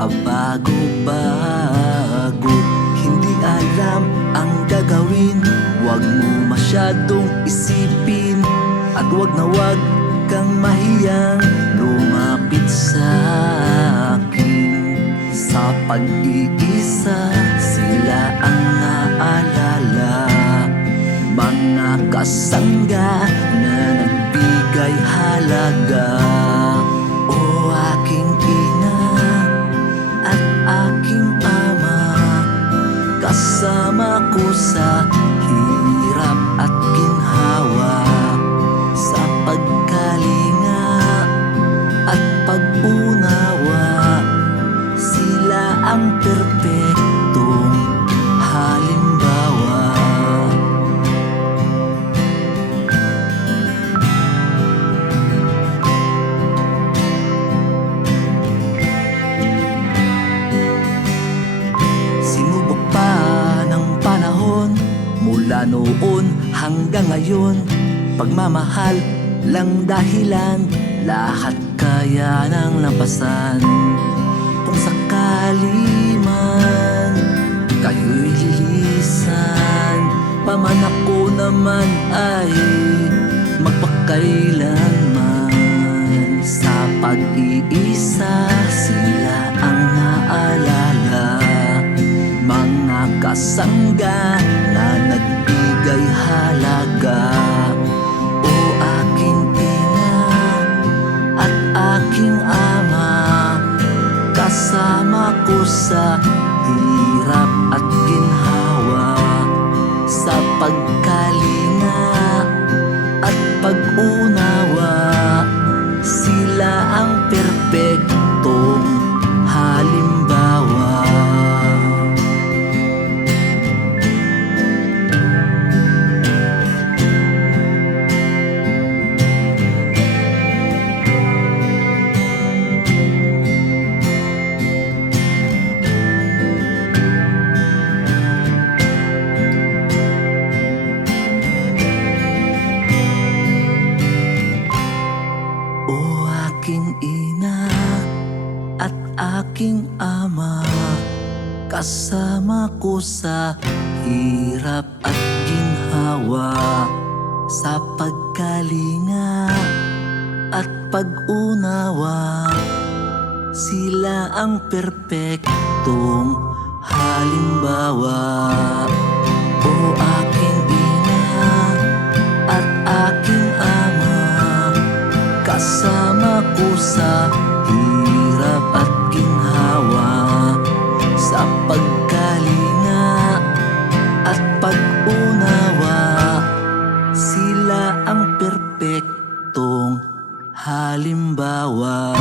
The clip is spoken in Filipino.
pabago-bago. Hindi alam ang gagawin, huwag mo masyadong isipin. At huwag na huwag kang mahiyang lumapit sa akin. Sa pag-iisa, sila ang naalala, mga kasangga na nagbigay halaga. O aking ina at aking ama, kasama ko sa hirap at ginhawa, sa pagkalinga at pag-unawa. Sila ang perpektong halimbawa. Sinubok pa ng panahon, mula noon hanggang ngayon, pagmamahal lang dahilan, lahat kaya nang lampasan. Kung sakali man kayo'y lilisan, paman ako naman ay magpakailanman. Sa pag-iisa, sila ang naalala, mga kasangga na nagbigay halaga. O aking ina at aking ama, kasama ko sa hirap at ginhawa, sa pagkalinga at pag-unawa. Sila ang perpektong halimbawa. O aking ina at aking ama, kasama ko sa hirap at ginhawa, sa pagkalinga at pag-unawa. Sila ang perpektong halimbawa. O aking ina at aking ama, kasama ko sa hirap at ginhawa, sa pagkalinga at pag-unawa. Sila ang perpektong halimbawa.